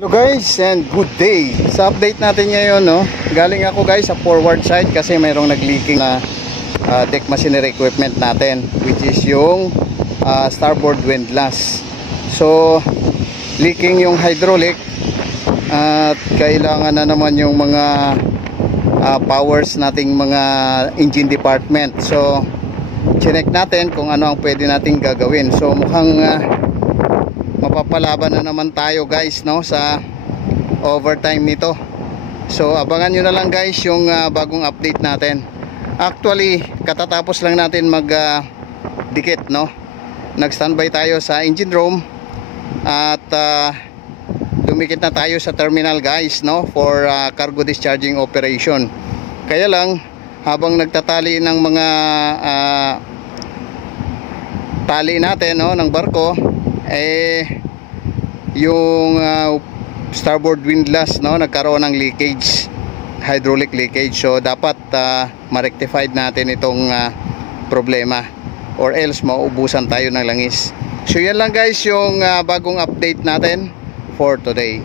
Hello guys and good day. Sa update natin ngayon, no, galing ako guys sa forward side kasi mayroong nag-leaking na deck machinery equipment natin, which is yung starboard windlass. So leaking yung hydraulic at kailangan na naman yung mga powers nating mga engine department. So chinek natin kung ano ang pwede nating gagawin. So mukhang mapapalaban na naman tayo guys, no, sa overtime nito. So abangan nyo na lang guys yung bagong update natin. Actually katatapos lang natin mag dikit, no. Nag standby tayo sa engine room at dumikit na tayo sa terminal guys, no, for cargo discharging operation. Kaya lang habang nagtatali ng mga tali natin, no, ng barko, yung starboard windlass, no, nagkaroon ng leakage, hydraulic leakage. So dapat ma-rectified natin itong problema or else mauubusan tayo ng langis. So yan lang guys yung bagong update natin for today.